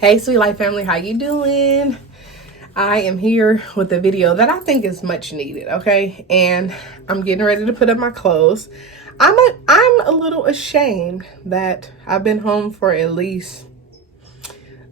Hey, SweetLife Family, how you doing? I am here with a video that I think is much needed, okay? And I'm getting ready to put up my clothes. I'm a little ashamed that I've been home for at least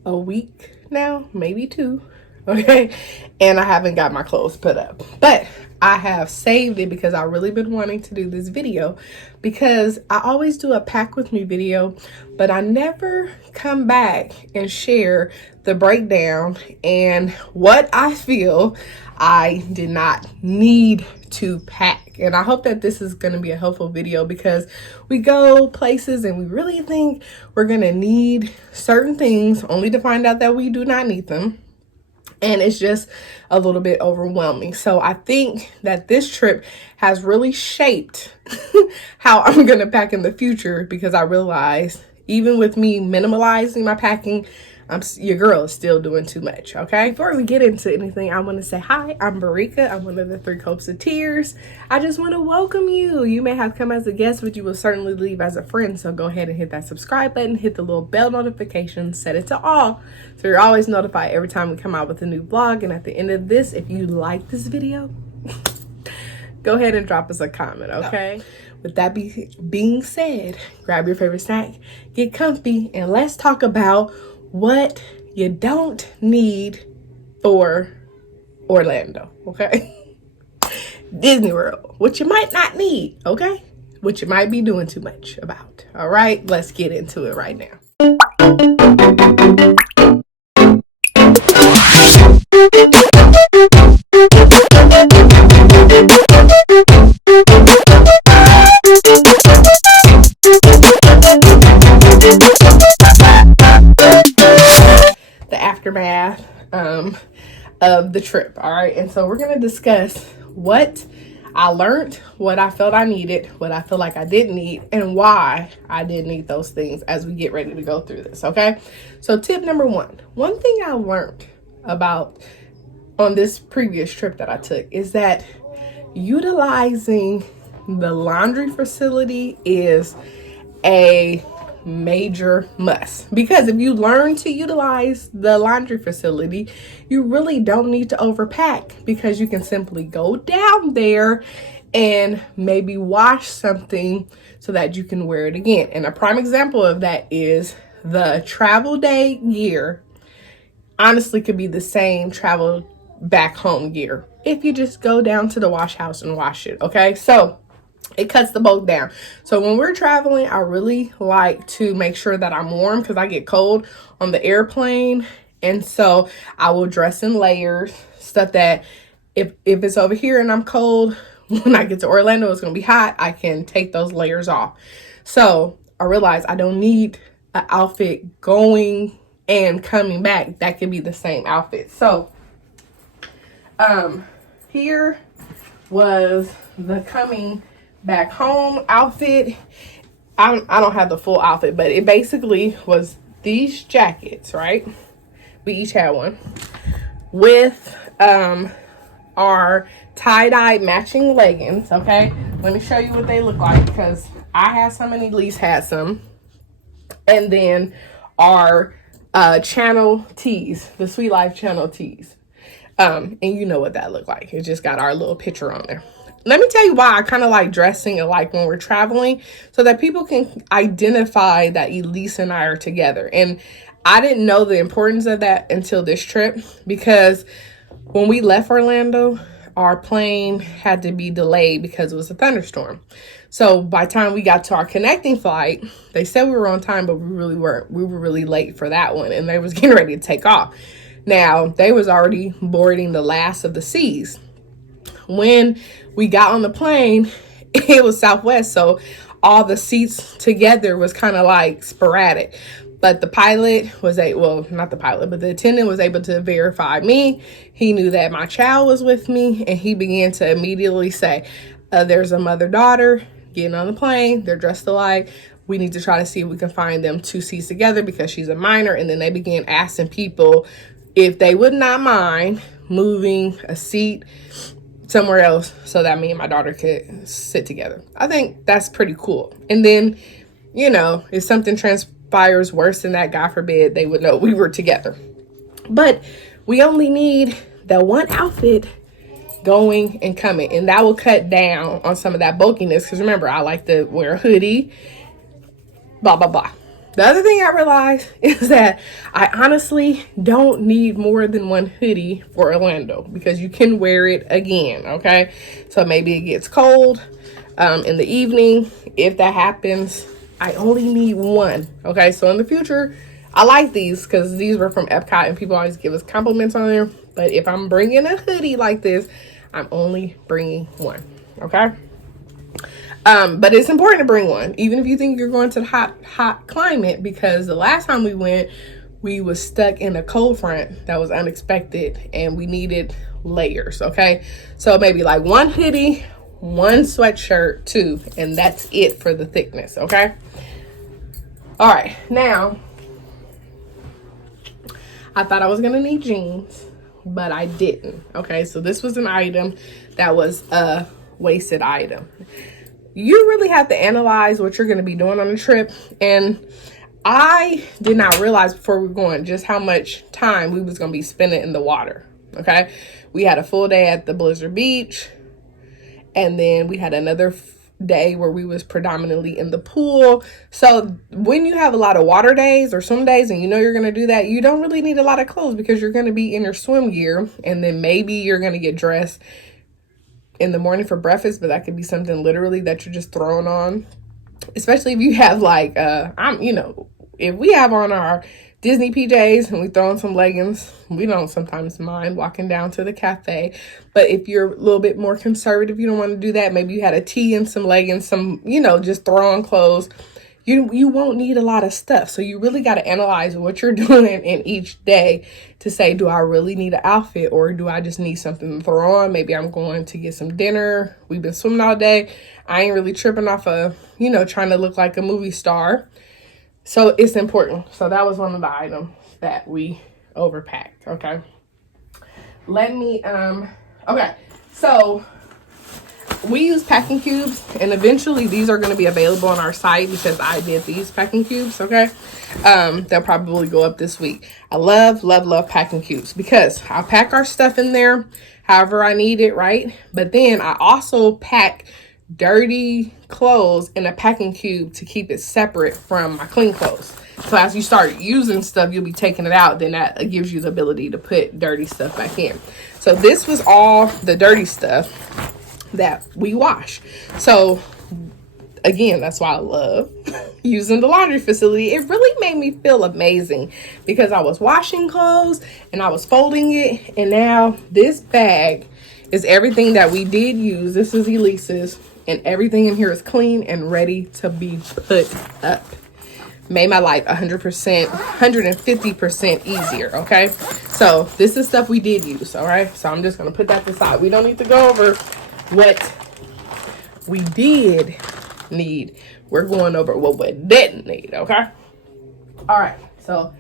a week now, maybe two, okay? And I haven't got my clothes put up. But I have saved it because I've really been wanting to do this video because I always do a pack with me video, but I never come back and share the breakdown and what I feel I did not need to pack. And I hope that this is going to be a helpful video because we go places and we really think we're going to need certain things only to find out that we do not need them. And it's just a little bit overwhelming. So I think that this trip has really shaped how I'm going to pack in the future because I realized even with me minimalizing my packing, your girl is still doing too much, okay? Before we get into anything, I want to say hi, I'm Barika. I'm one of the 3 Cups of Tears. I just want to welcome you. You may have come as a guest, but you will certainly leave as a friend. So go ahead and hit that subscribe button, hit the little bell notification, set it to all. So you're always notified every time we come out with a new vlog. And at the end of this, if you like this video, go ahead and drop us a comment, okay? With that being said, grab your favorite snack, get comfy, and let's talk about what you don't need for Orlando, okay? Disney World, what you might not need, okay? What you might be doing too much about. All right, let's get into it right now. The aftermath of the trip. All right, and so we're gonna discuss what I learned, what I felt I needed, what I feel like I didn't need, and why I didn't need those things as we get ready to go through this. Okay, so tip number one thing I learned about on this previous trip that I took is that utilizing the laundry facility is a major must, because if you learn to utilize the laundry facility, you really don't need to overpack because you can simply go down there and maybe wash something so that you can wear it again. And a prime example of that is the travel day gear honestly could be the same travel back home gear if you just go down to the wash house and wash it, okay? So it cuts the boat down. So when we're traveling, I really like to make sure that I'm warm because I get cold on the airplane. And so I will dress in layers, stuff that if it's over here and I'm cold, when I get to Orlando, it's going to be hot. I can take those layers off. So I realized I don't need an outfit going and coming back. That could be the same outfit. So here was the coming back home outfit. I don't have the full outfit, but it basically was these jackets, right? We each had one with our tie-dye matching leggings, okay? Let me show you what they look like because I had some and Elise had some. And then our channel tees, the SweetLife channel tees. And you know what that looked like. It just got our little picture on there. Let me tell you why I kind of like dressing alike when we're traveling, so that people can identify that Elise and I are together. And I didn't know the importance of that until this trip, because when we left Orlando, our plane had to be delayed because it was a thunderstorm. So by the time we got to our connecting flight, they said we were on time, but we really weren't. We were really late for that one, and they was getting ready to take off. Now, they was already boarding the last of the C's. When we got on the plane, it was Southwest, so all the seats together was kind of like sporadic. But the pilot was not the pilot, but the attendant was able to verify me. He knew that my child was with me, and he began to immediately say, there's a mother-daughter getting on the plane. They're dressed alike. We need to try to see if we can find them 2 seats together because she's a minor. And then they began asking people if they would not mind moving a seat somewhere else so that me and my daughter could sit together. I think that's pretty cool. And then, if something transpires worse than that, God forbid, they would know we were together. But we only need that one outfit going and coming, and that will cut down on some of that bulkiness, because remember, I like to wear a hoodie, blah blah blah. The other thing I realized is that I honestly don't need more than one hoodie for Orlando, because you can wear it again. Okay, so maybe it gets cold in the evening. If that happens, I only need one. Okay, so in the future, I like these because these were from Epcot and people always give us compliments on them. But if I'm bringing a hoodie like this, I'm only bringing one. Okay. But it's important to bring one, even if you think you're going to the hot climate, because the last time we went, we was stuck in a cold front that was unexpected and we needed layers. Okay. So maybe like one hoodie, one sweatshirt, two, and that's it for the thickness. Okay. All right. Now, I thought I was going to need jeans, but I didn't. Okay. So this was an item that was a wasted item. You really have to analyze what you're going to be doing on the trip. And I did not realize before we were going just how much time we was going to be spending in the water. Okay. We had a full day at the Blizzard Beach. And then we had another day where we was predominantly in the pool. So when you have a lot of water days or swim days and you know you're going to do that, you don't really need a lot of clothes because you're going to be in your swim gear. And then maybe you're going to get dressed in the morning for breakfast, but that could be something literally that you're just throwing on. Especially if you have like, if we have on our Disney PJs and we throw on some leggings, we don't sometimes mind walking down to the cafe. But if you're a little bit more conservative, you don't want to do that. Maybe you had a tee and some leggings, some, just throw on clothes. You won't need a lot of stuff. So you really got to analyze what you're doing in each day to say, do I really need an outfit or do I just need something to throw on? Maybe I'm going to get some dinner. We've been swimming all day. I ain't really tripping off of, trying to look like a movie star. So it's important. So that was one of the items that we overpacked. Okay. So we use packing cubes, and eventually these are going to be available on our site because I did these packing cubes. Okay. They'll probably go up this week. I love packing cubes because I'll pack our stuff in there however I need it. Right. But then I also pack dirty clothes in a packing cube to keep it separate from my clean clothes. So as you start using stuff, you'll be taking it out. Then that gives you the ability to put dirty stuff back in. So this was all the dirty stuff that we wash. So again, that's why I love using the laundry facility. It really made me feel amazing because I was washing clothes and I was folding it. And now this bag is everything that we did use. This is Elise's. And everything in here is clean and ready to be put up. Made my life 100%, 150% easier, okay? So this is stuff we did use, all right? So I'm just going to put that aside. We don't need to go over what we did need. We're going over what we didn't need, okay? All right, so,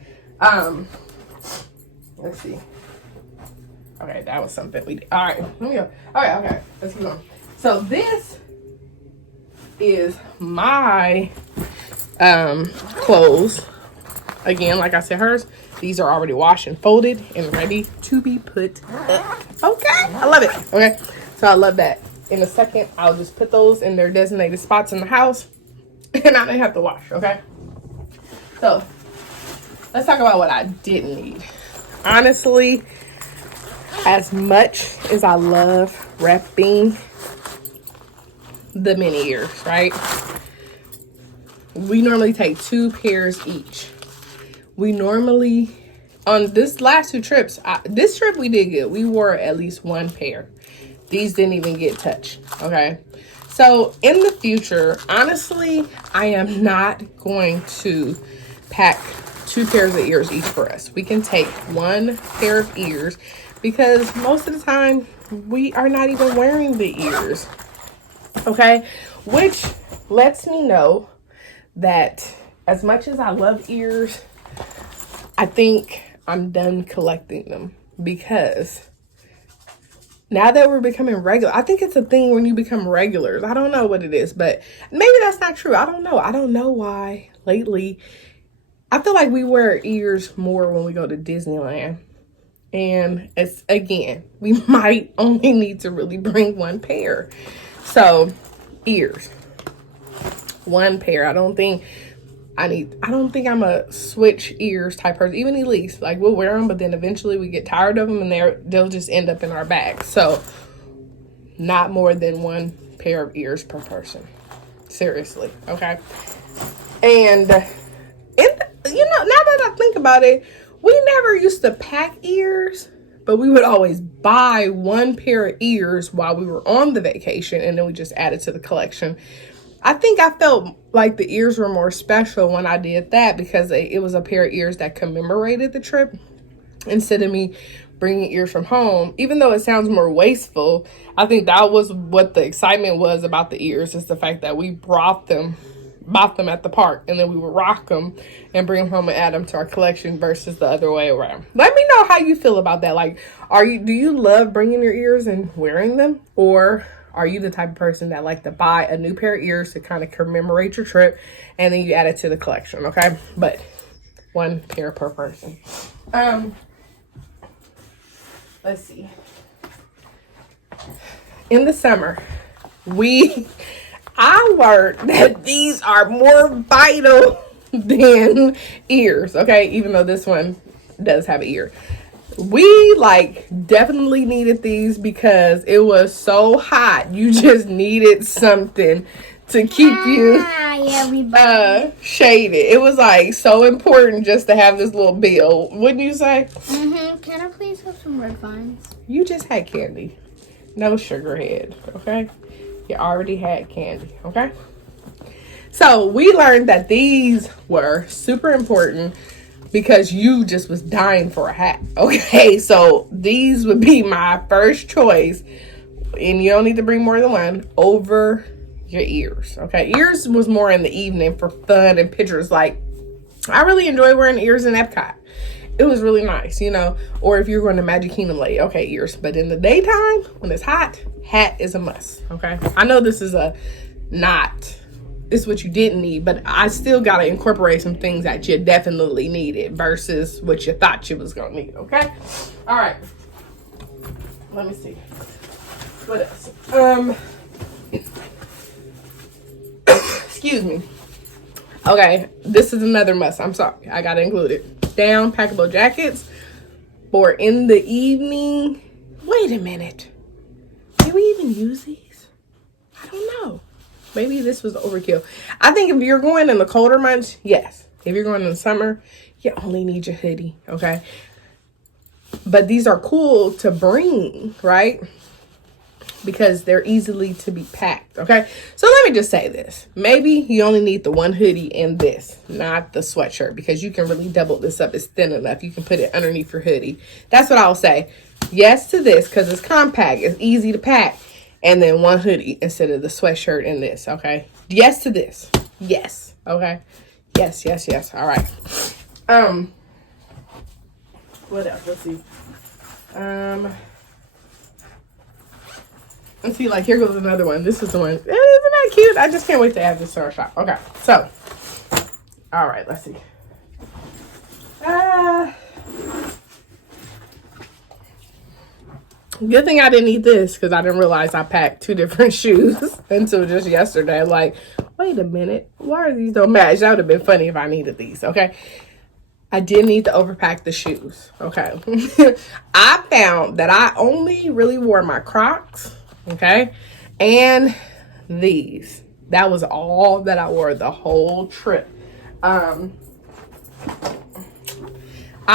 let's see. Okay, that was something we did. All right, let me go. Okay, let's keep going. So this is my clothes. Again, like I said, hers. These are already washed and folded and ready to be put up. Okay, I love it. Okay, so I love that. In a second, I'll just put those in their designated spots in the house, and I don't have to wash. Okay, so let's talk about what I didn't need. Honestly, as much as I love repping the mini ears, right? We normally take 2 pairs each. We normally, on this last 2 trips, this trip we did good. We wore at least 1 pair. These didn't even get touched, okay? So in the future, honestly, I am not going to pack 2 pairs of ears each for us. We can take 1 pair of ears because most of the time we are not even wearing the ears. Okay, which lets me know that as much as I love ears, I think I'm done collecting them because now that we're becoming regular, I think it's a thing when you become regulars. I don't know what it is, but maybe that's not true. I don't know. I don't know why lately I feel like we wear ears more when we go to Disneyland. And it's, again, we might only need to really bring one pair. So, ears. One pair. I don't think I'm a switch ears type person. Even Elise, like, we'll wear them, but then eventually we get tired of them and they'll just end up in our bag. So, not more than one pair of ears per person. Seriously, okay? And, now that I think about it, we never used to pack ears, but we would always buy one pair of ears while we were on the vacation, and then we just added to the collection. I think I felt like the ears were more special when I did that because it was a pair of ears that commemorated the trip instead of me bringing ears from home. Even though it sounds more wasteful, I think that was what the excitement was about the ears, is the fact that we bought them at the park, and then we would rock them and bring them home and add them to our collection versus the other way around. Let me know how you feel about that. Like, do you love bringing your ears and wearing them, or are you the type of person that like to buy a new pair of ears to kind of commemorate your trip and then you add it to the collection? Okay, but one pair per person. Let's see. In the summer, I learned that these are more vital than ears, okay? Even though this one does have an ear. We, definitely needed these because it was so hot. You just needed something to keep you shaded. It was, so important just to have this little bill. Wouldn't you say? Mm-hmm. Can I please have some red vines? You just had candy. No sugar head, okay? You already had candy, okay? So we learned that these were super important because you just was dying for a hat, okay? So these would be my first choice, and you don't need to bring more than one, over your ears, okay? Ears was more in the evening for fun and pictures. I really enjoy wearing ears in Epcot. It was really nice, or if you're going to Magic Kingdom late, okay, ears. But in the daytime, when it's hot, hat is a must, okay? I know this is it's what you didn't need, but I still got to incorporate some things that you definitely needed versus what you thought you was going to need, okay? All right. Let me see. What else? Excuse me. Okay, this is another must. I'm sorry. I got to include it. Down packable jackets for in the evening. Wait a minute. Did we even use these? I don't know. Maybe this was overkill. I think if you're going in the colder months, yes. If you're going in the summer, you only need your hoodie, okay? But these are cool to bring, right? Because they're easily to be packed, okay? So let me just say this. Maybe you only need the one hoodie and this, not the sweatshirt, because you can really double this up. It's thin enough. You can put it underneath your hoodie. That's what I'll say. Yes to this, because it's compact. It's easy to pack. And then one hoodie instead of the sweatshirt and this, okay? Yes to this. Yes, okay? Yes, yes, yes. All right. What else? Let's see. Let's see, here goes another one. This is the one. Isn't that cute? I just can't wait to add this to our shop. Okay, so. All right, let's see. Good thing I didn't need this because I didn't realize I packed two different shoes until just yesterday. Wait a minute. Why are these don't match? That would have been funny if I needed these, okay? I did need to overpack the shoes, okay? I found that I only really wore my Crocs, okay? And these. That was all that I wore the whole trip. I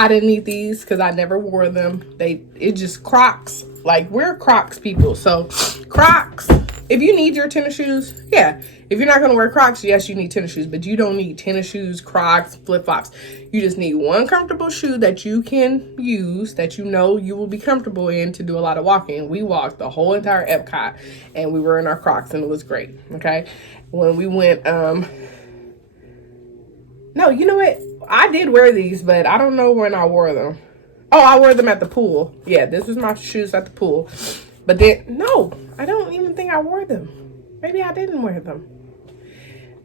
didn't need these because I never wore them. It just Crocs. We're Crocs people. So Crocs, if you need your tennis shoes, yeah. If you're not going to wear Crocs, yes, you need tennis shoes. But you don't need tennis shoes, Crocs, flip-flops. You just need one comfortable shoe that you can use, that you know you will be comfortable in to do a lot of walking. We walked the whole entire Epcot, and we were in our Crocs, and it was great, okay? When we went, no, you know what? I did wear these, but I don't know when I wore them. Oh, I wore them at the pool. Yeah, this was my shoes at the pool. But then, no, I don't even think I wore them. Maybe I didn't wear them.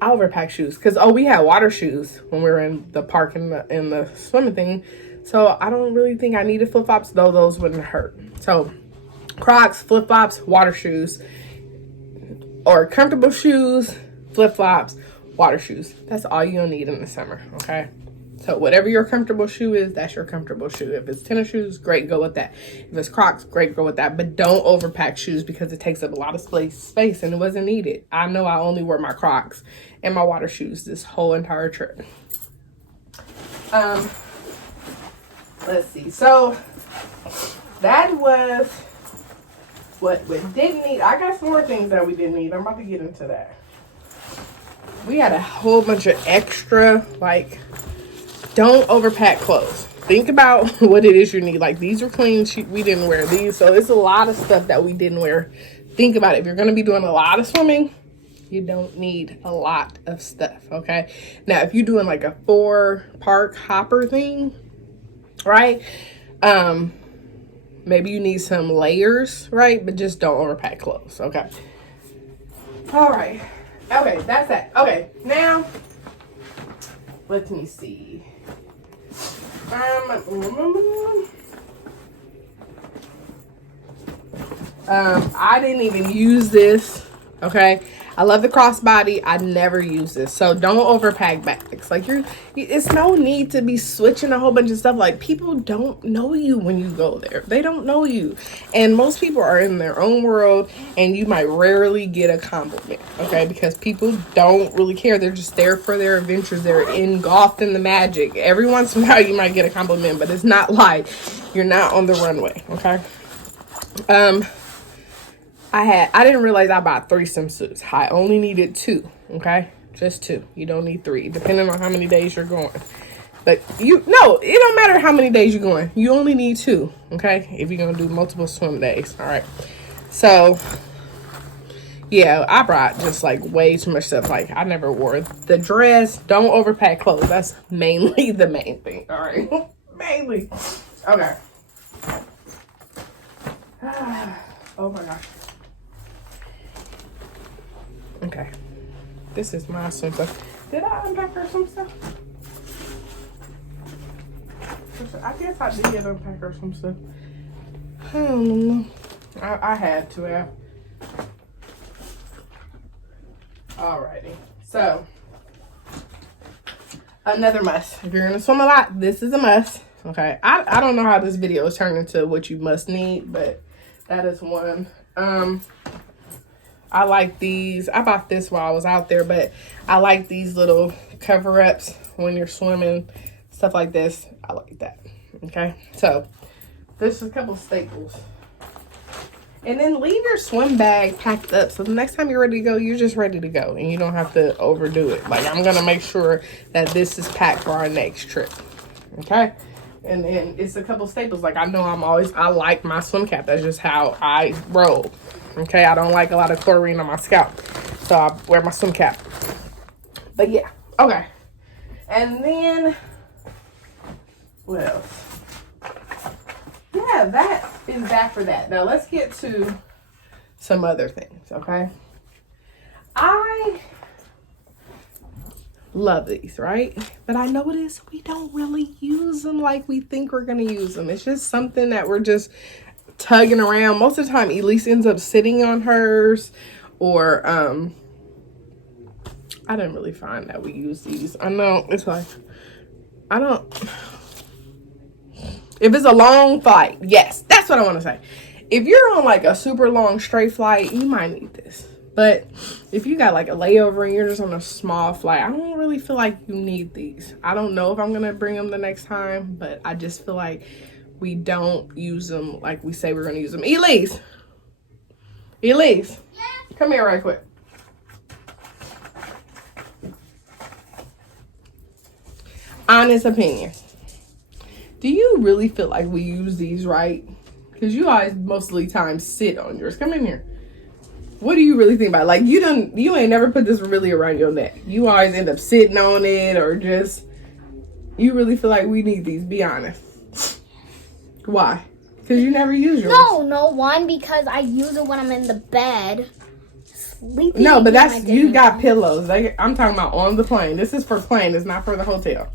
I overpack shoes because we had water shoes when we were in the park in the swimming thing. So I don't really think I needed flip flops, though those wouldn't hurt. So Crocs, flip flops, water shoes, or comfortable shoes, flip flops, water shoes. That's all you'll need in the summer. Okay. So whatever your comfortable shoe is, that's your comfortable shoe. If it's tennis shoes, great, go with that. If it's Crocs, great, go with that. But don't overpack shoes because it takes up a lot of space and it wasn't needed. I know I only wear my Crocs and my water shoes this whole entire trip. Let's see. So that was what we didn't need. I got some more things that we didn't need. I'm about to get into that. We had a whole bunch of extra, like, don't overpack clothes. Think about what it is you need. Like, these are clean. We didn't wear these. So it's a lot of stuff that we didn't wear. Think about it. If you're going to be doing a lot of swimming, you don't need a lot of stuff, okay? Now, if you're doing like a 4-park hopper thing, right? Maybe you need some layers, right? But just don't overpack clothes, okay? All right. Okay, that's that. Okay, now, let me see. I didn't even use this, okay? I love the crossbody. I never use this. So don't overpack bags. Like, it's no need to be switching a whole bunch of stuff. Like, people don't know you when you go there. They don't know you. And most people are in their own world and you might rarely get a compliment, okay? Because people don't really care. They're just there for their adventures. They're engulfed in the magic. Every once in a while you might get a compliment, but it's not like you're not on the runway, okay? I didn't realize I bought 3 swimsuits. I only needed 2, okay? Just 2. You don't need 3, depending on how many days you're going. But it don't matter how many days you're going. You only need 2, okay? If you're going to do multiple swim days, all right? So, yeah, I brought just, like, way too much stuff. Like, I never wore the dress. Don't overpack clothes. That's mainly the main thing, all right? Mainly. Okay. Oh, my gosh. Okay, this is my swim stuff. Did I unpack her some stuff? I guess I did unpack her some stuff. I don't know. I had to have. Alrighty, so another must. If you're gonna swim a lot, this is a must. Okay, I don't know how this video is turned into what you must need, but that is one. I like these. I bought this while I was out there, but I like these little cover-ups when you're swimming, stuff like this. I like that, okay? So, this is a couple staples. And then leave your swim bag packed up, so the next time you're ready to go, you're just ready to go, and you don't have to overdo it. Like, I'm going to make sure that this is packed for our next trip, okay? And then it's a couple staples. Like, I know I like my swim cap. That's just how I roll. Okay, I don't like a lot of chlorine on my scalp, so I wear my swim cap. But yeah, okay. And then, what else? Yeah, that is that for that. Now let's get to some other things, okay? I love these, right? But I notice we don't really use them like we think we're gonna use them. It's just something that we're just tugging around. Most of the time Elise ends up sitting on hers, or I didn't really find that we use these. I know it's like, if it's a long flight, yes, that's what I want to say. If you're on like a super long straight flight, you might need this. But if you got like a layover and you're just on a small flight, I don't really feel like you need these. I don't know if I'm gonna bring them the next time, but I just feel like we don't use them like we say we're going to use them. Elise, come here right quick. Honest opinion. Do you really feel like we use these right? Because you guys most of the time sit on yours. Come in here. What do you really think about it? Like, you ain't never put this really around your neck. You always end up sitting on it, or just, you really feel like we need these? Be honest. Why? Because you never use yours. No, one, because I use it when I'm in the bed sleeping. No, but that's, you got Disney. pillows. I'm talking about on the plane. This is for plane. It's not for the hotel.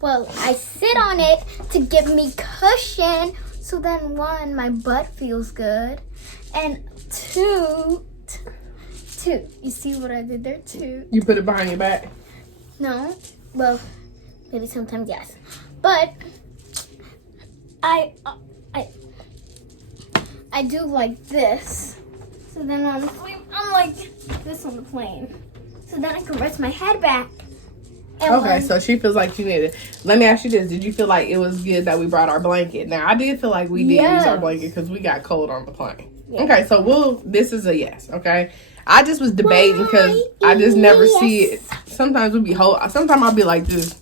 Well, I sit on it to give me cushion. So then, one, my butt feels good. And two, you see what I did there? Two. You put it behind your back? No. Well, maybe sometimes yes. But I do like this. So then on the plane, I'm like this on the plane. So then I can rest my head back. Okay, so she feels like she needed it. Let me ask you this. Did you feel like it was good that we brought our blanket? Now, I did feel like we did use our blanket because we got cold on the plane. Yeah. Okay, so this is a yes, okay? I just was debating because I just never see it. Sometimes sometimes I'll be like, this.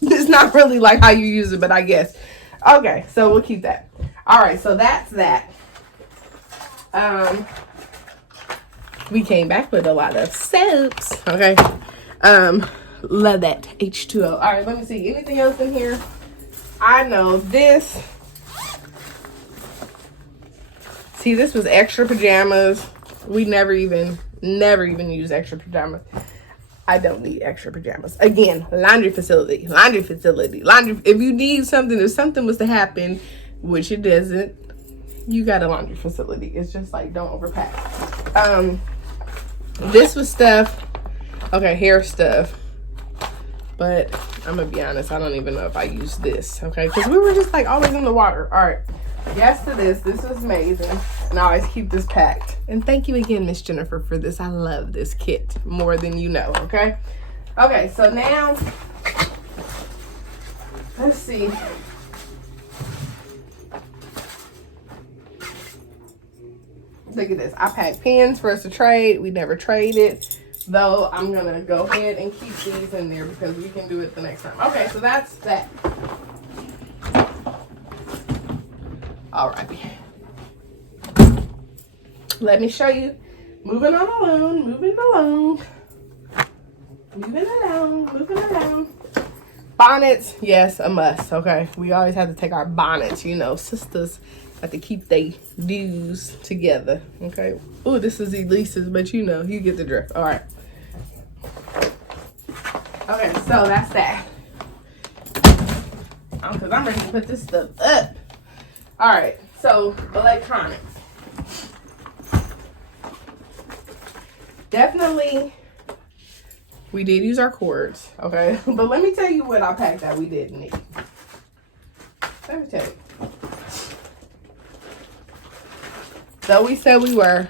It's not really like how you use it, but I guess. Okay, so we'll keep that. All right, so that's that. We came back with a lot of soaps, okay? Love that H2O. All right, let me see. Anything else in here? I know this. See, this was extra pajamas. We never even use extra pajamas. I don't need extra pajamas. Again, laundry facility. If you need something, if something was to happen, which it doesn't, you got a laundry facility. It's just like, don't overpack. This was stuff. Okay, hair stuff. But I'm gonna be honest, I don't even know if I use this, okay? Because we were just like always in the water. All right, yes to this. This is amazing. And I always keep this packed. And thank you again, Miss Jennifer, for this. I love this kit more than you know, okay? Okay, so now, let's see. Look at this. I packed pens for us to trade. We never traded. Though I'm going to go ahead and keep these in there because we can do it the next time. Okay, so that's that. Alrighty. Let me show you. Moving along. Bonnets, yes, a must, okay? We always have to take our bonnets, you know. Sisters have to keep their dues together, okay? Oh, this is Elise's, but you know, you get the drift. All right. Okay, so that's that. Because I'm ready to put this stuff up. All right, so electronics. Definitely, we did use our cords, okay? But let me tell you what I packed that we didn't need. Let me tell you. Though we said we were,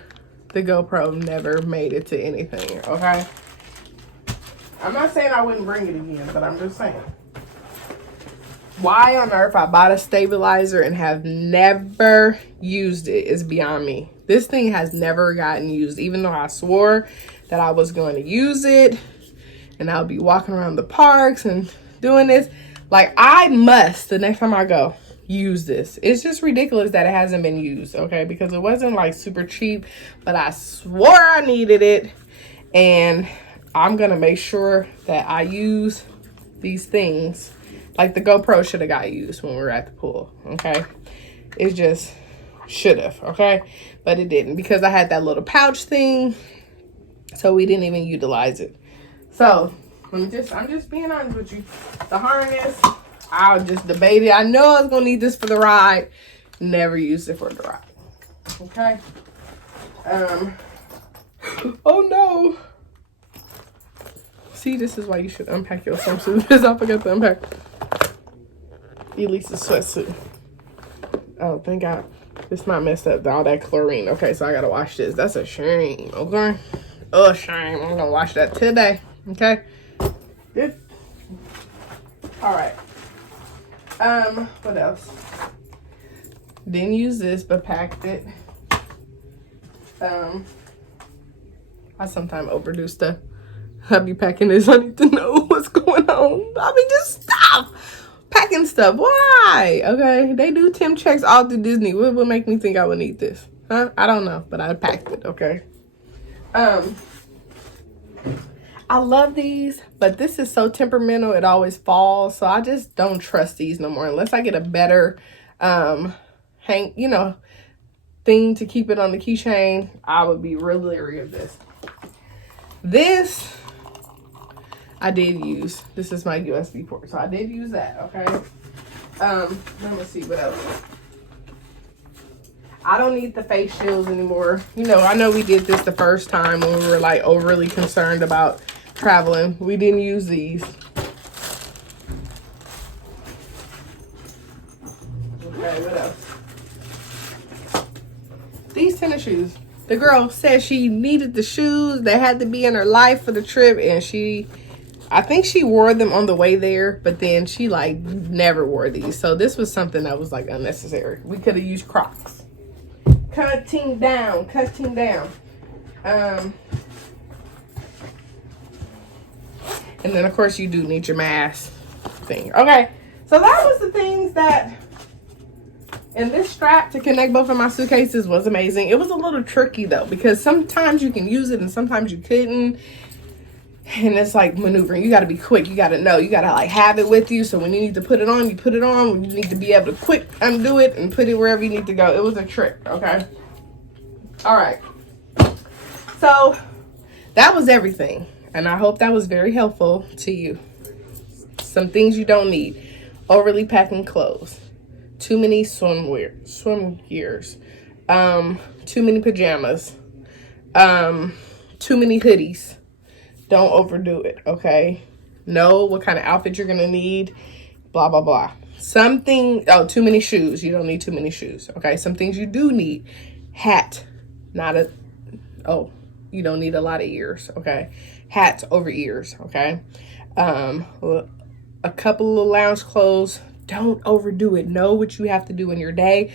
the GoPro never made it to anything, okay? I'm not saying I wouldn't bring it again, but I'm just saying. Why on earth I bought a stabilizer and have never used it is beyond me. This thing has never gotten used, even though I swore that I was going to use it and I'll be walking around the parks and doing this. Like, I must, the next time I go, use this. It's just ridiculous that it hasn't been used, okay? Because it wasn't like super cheap, but I swore I needed it. And I'm gonna make sure that I use these things. Like the GoPro should have got used when we were at the pool, okay? It just should have, okay? But it didn't because I had that little pouch thing, so we didn't even utilize it. So I'm just being honest with you. The harness, I'll just debate it. I know I was gonna need this for the ride. Never used it for the ride. Okay. Oh no. See, this is why you should unpack your swimsuit because I forgot to unpack Elise's sweatsuit. Oh, thank God. It's not messed up. All that chlorine. Okay, so I gotta wash this. That's a shame. Okay. Oh, shame. I'm gonna wash that today. Okay. Good. All right. What else? Didn't use this, but packed it. I sometimes overdo stuff. I be packing this. I need to know what's going on. I mean, just stop packing stuff. Why? Okay. They do temp checks all through Disney. What would make me think I would need this? Huh? I don't know, but I packed it. Okay. I love these, but this is so temperamental. It always falls. So I just don't trust these no more unless I get a better, thing to keep it on the keychain, I would be really leery of this. This I did use. This is my USB port, so I did use that. Okay. Let me see what else. I don't need the face shields anymore. You know, I know we did this the first time when we were like overly concerned about traveling. We didn't use these. Okay, what else? These tennis shoes. The girl said she needed the shoes. They had to be in her life for the trip, and I think she wore them on the way there, but then she like never wore these. So this was something that was like unnecessary. We could have used Crocs. Cutting down. And then of course you do need your mask thing. Okay, so that was the things that, and this strap to connect both of my suitcases was amazing. It was a little tricky though, because sometimes you can use it and sometimes you couldn't. And it's like maneuvering. You got to be quick. You got to know. You got to like have it with you. So when you need to put it on, you put it on. When you need to be able to quick undo it and put it wherever you need to go. It was a trick. Okay. All right. So that was everything. And I hope that was very helpful to you. Some things you don't need. Overly packing clothes. Too many swim gears. Too many pajamas. Too many hoodies. Don't overdo it, okay? Know what kind of outfit you're gonna need, blah, blah, blah. Too many shoes. You don't need too many shoes, okay? Some things you do need. Hat, you don't need a lot of ears, okay? Hats over ears, okay? A couple of lounge clothes. Don't overdo it. Know what you have to do in your day.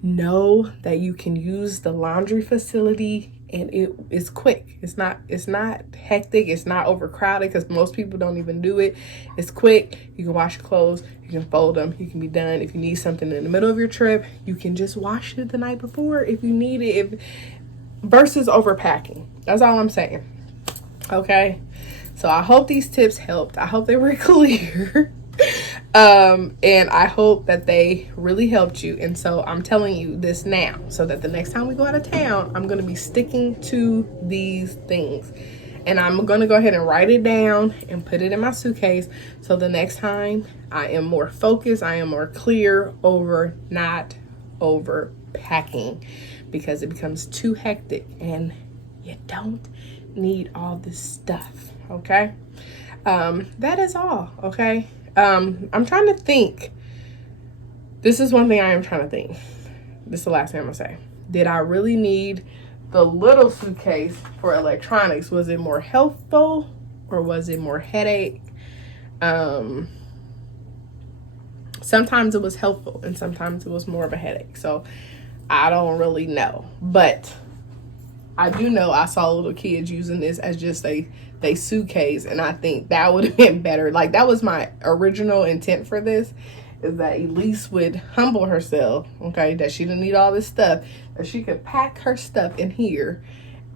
Know that you can use the laundry facility and it is quick. It's not hectic. It's not overcrowded because most people don't even do it. It's quick. You can wash your clothes. You can fold them. You can be done. If you need something in the middle of your trip, you can just wash it the night before if you need it. Versus overpacking. That's all I'm saying. Okay. So I hope these tips helped. I hope they were clear. And I hope that they really helped you. And so I'm telling you this now so that the next time we go out of town, I'm going to be sticking to these things. And I'm going to go ahead and write it down and put it in my suitcase. So the next time I am more focused, I am more clear over not overpacking because it becomes too hectic and you don't need all this stuff. Okay. That is all. Okay. I'm trying to think. This is one thing I am trying to think. This is the last thing I'm gonna say. Did I really need the little suitcase for electronics? Was it more helpful or was it more headache? Sometimes it was helpful and sometimes it was more of a headache. So I don't really know. But I do know I saw little kids using this as just a suitcase, and I think that would have been better. Like, that was my original intent for this, is that Elise would humble herself, okay, that she didn't need all this stuff, that she could pack her stuff in here,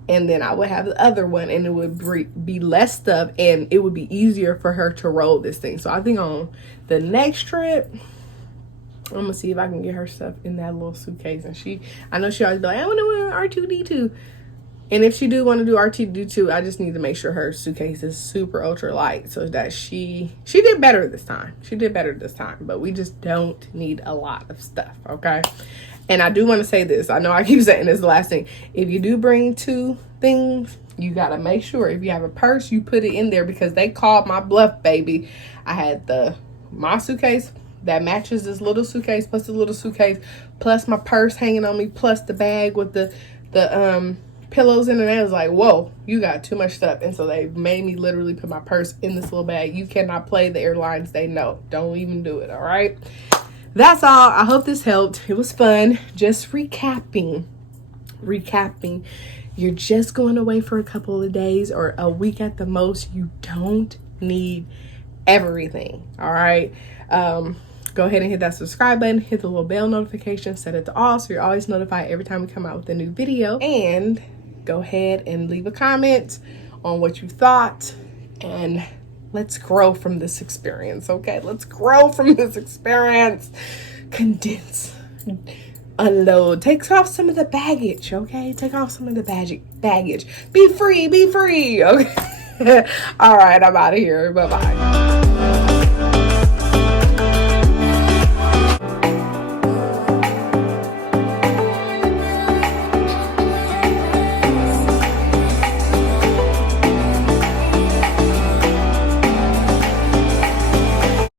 and then I would have the other one, and it would be less stuff, and it would be easier for her to roll this thing. So I think on the next trip, I'm gonna see if I can get her stuff in that little suitcase. And I know she always be like, I want to wear R2D2. And if she do want to do R2D2, I just need to make sure her suitcase is super ultra light so that she did better this time. She did better this time, but we just don't need a lot of stuff, okay? And I do want to say this. I know I keep saying this the last thing. If you do bring 2 things, you got to make sure if you have a purse, you put it in there because they called my bluff, baby. I had my suitcase that matches this little suitcase plus the little suitcase plus my purse hanging on me plus the bag with the pillows in it. And I was like, whoa, you got too much stuff. And so they made me literally put my purse in this little bag. You cannot play the airlines. They know. Don't even do it. All right. That's all. I hope this helped. It was fun. Just recapping. You're just going away for a couple of days or a week at the most. You don't need everything. All right. Go ahead and hit that subscribe button, hit the little bell notification, set it to all so you're always notified every time we come out with a new video. And go ahead and leave a comment on what you thought, and let's grow from this experience, okay? Let's grow from this experience. Condense. unload. Take off some of the baggage, okay? Take off some of the baggage. Be free, okay? All right, I'm out of here. Bye-bye.